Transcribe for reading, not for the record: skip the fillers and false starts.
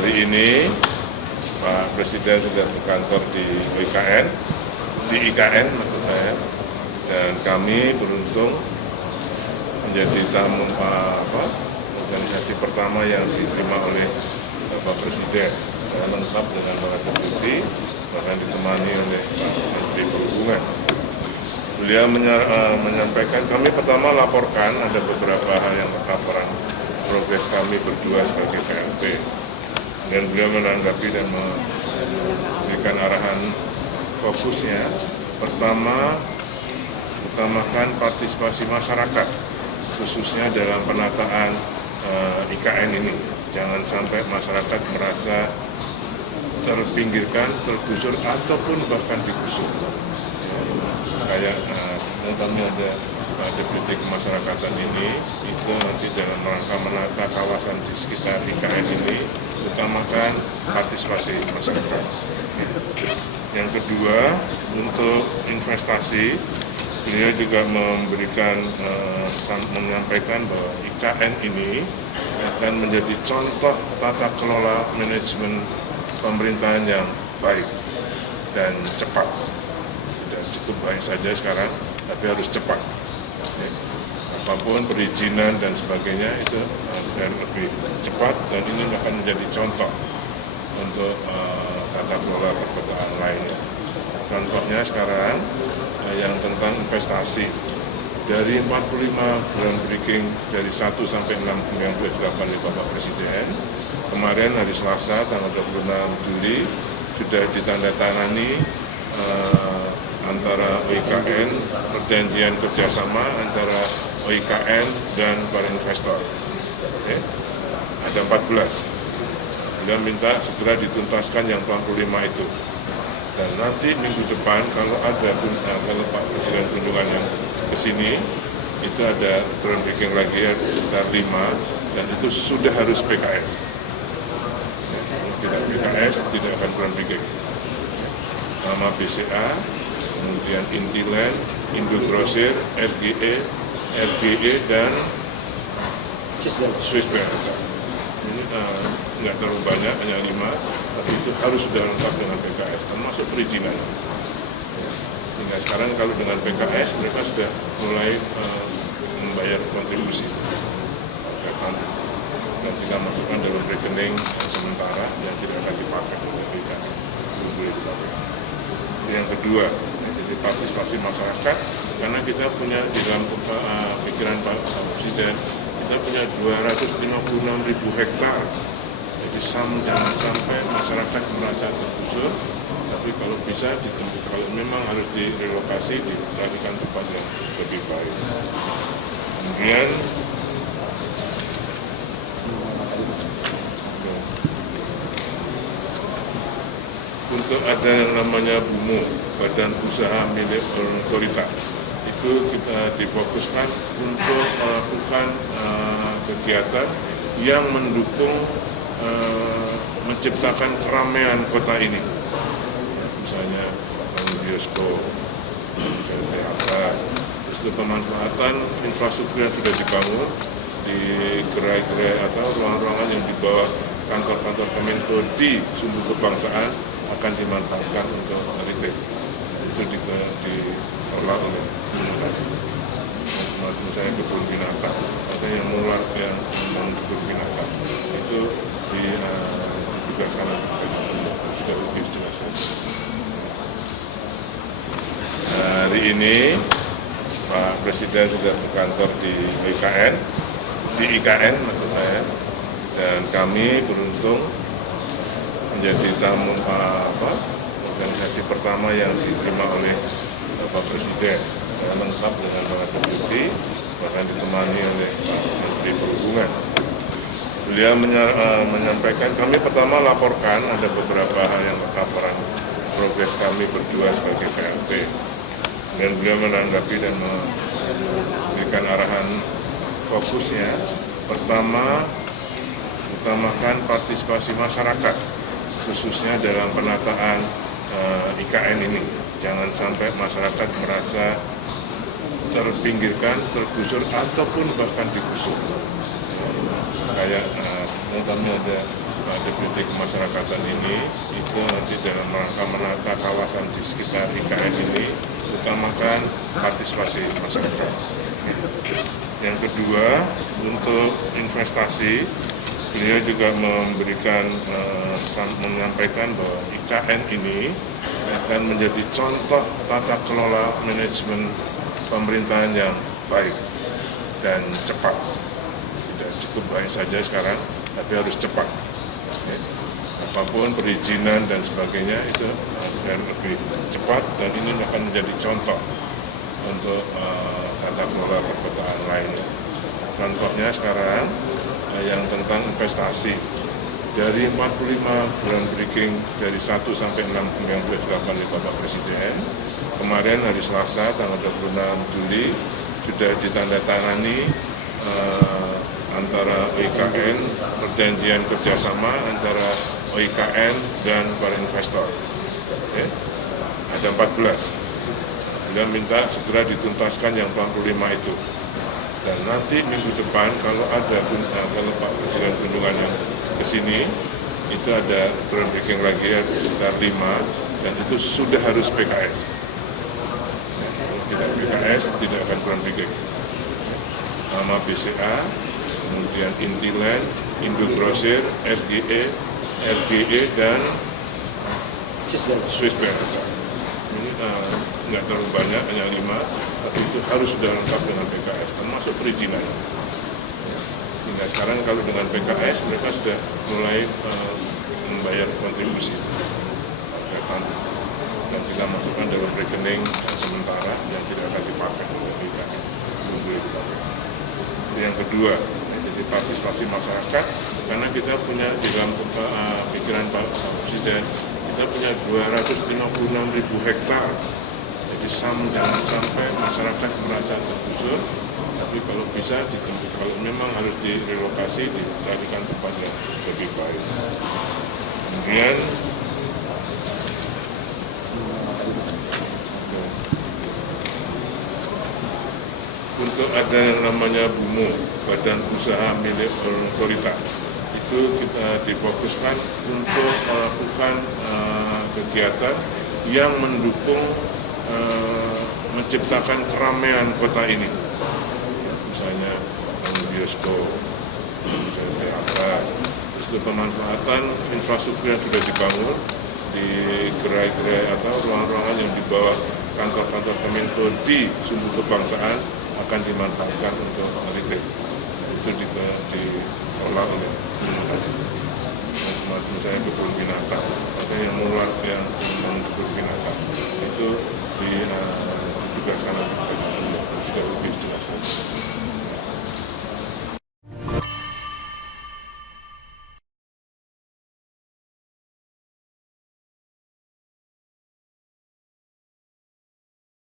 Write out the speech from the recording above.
Hari ini Pak Presiden sudah berkantor di IKN maksud saya, dan kami beruntung menjadi tamu organisasi pertama yang diterima oleh Bapak Presiden. Saya lengkap dengan para deputi, bahkan ditemani oleh Pak Menteri Perhubungan. Beliau menyampaikan, kami pertama laporkan ada beberapa hal yang laporan progres kami berdua sebagai PLT. Dan beliau menanggapi dan memberikan arahan fokusnya. Pertama, utamakan partisipasi masyarakat, khususnya dalam penataan IKN ini. Jangan sampai masyarakat merasa terpinggirkan, tergusur, ataupun bahkan digusur. Kayak kami ada deputi kemasyarakatan ini, itu nanti dalam rangka menata kawasan di sekitar IKN ini, utamakan partisipasi masyarakat. Yang kedua, untuk investasi, beliau juga menyampaikan bahwa IKN ini akan menjadi contoh tata kelola manajemen pemerintahan yang baik dan cepat. Tidak cukup baik saja sekarang, tapi harus cepat. Apapun perizinan dan sebagainya itu dan lebih cepat, dan ini akan menjadi contoh untuk tata kelola perkotaan lainnya. Contohnya sekarang yang tentang investasi, dari 45 groundbreaking dari 1 sampai 6 yang dilakukan oleh Bapak Presiden, kemarin hari Selasa tanggal 26 Juli sudah ditandatangani antara OIKN, perjanjian kerjasama antara OIKN dan para investor. Oke. Ada 14. Beliau minta segera dituntaskan yang 45 itu. Dan nanti minggu depan kalau Pak Presiden kunjungan yang ke sini, itu ada groundbreaking lagi ya, sekitar 5, dan itu sudah harus PKS. Tidak PKS, tidak akan groundbreaking. Nama BCA, kemudian Intiland, Indogrosir, RGE, dan Swissbank. Ini nggak terlalu banyak, hanya 5, tapi itu harus sudah lengkap dengan PKS, termasuk perizinan. Sehingga sekarang kalau dengan PKS, mereka sudah mulai membayar kontribusi. Dan tinggal masukkan dalam rekening sementara yang tidak akan dipakai oleh PKS. Yang kedua, jadi partisipasi masyarakat, karena kita punya di dalam pikiran Pak Presiden, kita punya 256.000 hektar. Jadi jangan sampai masyarakat merasa tergusur, tapi kalau bisa kalau memang harus direlokasi, dicarikan tempat yang lebih baik. Kemudian untuk ada yang namanya BUMO, Badan Usaha Milik Otorita, itu kita difokuskan untuk melakukan kegiatan yang mendukung menciptakan keramaian kota ini. Misalnya bioskop, teater, terus itu pemanfaatan infrastruktur yang sudah dibangun di gerai-gerai atau ruang-ruangan yang di bawah kantor-kantor Kemenko di sumber kebangsaan akan dimanfaatkan untuk retail. Itu dikelola oleh misalnya kebun binatang, ada yang mulai yang kebun binatang itu ditugaskan sudah lebih jelas. Hari ini Pak Presiden sudah berkantor di IKN maksud saya, dan kami beruntung menjadi tamu organisasi pertama yang diterima oleh Bapak Presiden. Saya lengkap dengan para deputi, bahkan ditemani oleh Pak Menteri Perhubungan. Beliau menyampaikan, kami pertama laporkan ada beberapa hal yang laporan progres kami berdua sebagai PLT. Dan beliau menanggapi dan memberikan arahan fokusnya. Pertama, utamakan partisipasi masyarakat, khususnya dalam penataan IKN ini. Jangan sampai masyarakat merasa terpinggirkan, tergusur, ataupun bahkan digusur. Kayak kami ada deputi kemasyarakatan ini itu nanti dalam rangka menata kawasan di sekitar IKN ini utamakan partisipasi masyarakat. Yang kedua, untuk investasi, beliau juga menyampaikan bahwa IKN ini akan menjadi contoh tata kelola manajemen pemerintahan yang baik dan cepat. Tidak cukup baik saja sekarang, tapi harus cepat. Apapun perizinan dan sebagainya itu akan lebih cepat, dan ini akan menjadi contoh untuk tata kelola perkotaan lainnya. Contohnya sekarang yang tentang investasi, dari 45 groundbreaking dari 1 sampai 6 yang sudah dilakukan oleh Bapak Presiden, kemarin hari Selasa tanggal 26 Juli sudah ditandatangani antara OIKN, perjanjian kerjasama antara OIKN dan para investor. Oke. Ada 14. Beliau minta segera dituntaskan yang 45 itu. Dan nanti minggu depan kalau Pak Presiden kunjungan yang ke sini, itu ada groundbreaking lagi sekitar 5, dan itu sudah harus PKS. Kalau tidak PKS tidak akan groundbreaking. Nama BCA, kemudian Intiland, Indogrosir, RGE dan Swiss Bank. Ini nggak terlalu banyak, hanya 5, tapi itu harus sudah lengkap dengan PKS, termasuk perizinan. Sehingga sekarang kalau dengan PKS mereka sudah mulai membayar kontribusi. Dan kita masukkan dalam rekening sementara yang tidak akan dipakai oleh PKS. Yang kedua, jadi partisipasi masyarakat, karena kita punya di dalam pikiran Pak Presiden, kita punya 256.000 hektar. Jadi jangan sampai masyarakat merasa tergusur, tapi kalau bisa ditempatkan, kalau memang harus direlokasi, dicarikan tempat yang lebih baik. Kemudian untuk ada yang namanya BUMO, Badan Usaha Milik Otorita, itu kita difokuskan untuk melakukan kegiatan yang mendukung menciptakan keramaian kota ini. Misalnya bioskop, misalnya teater, terus pemanfaatan infrastruktur yang sudah dibangun di gerai-gerai atau ruang-ruangan yang di bawah kantor-kantor Kemenko di sumber kebangsaan akan dimanfaatkan untuk retail. Itu dikelola oleh tadi. Misalnya kebun binatang, ada yang mulai yang kebun binatang itu ditugaskan oleh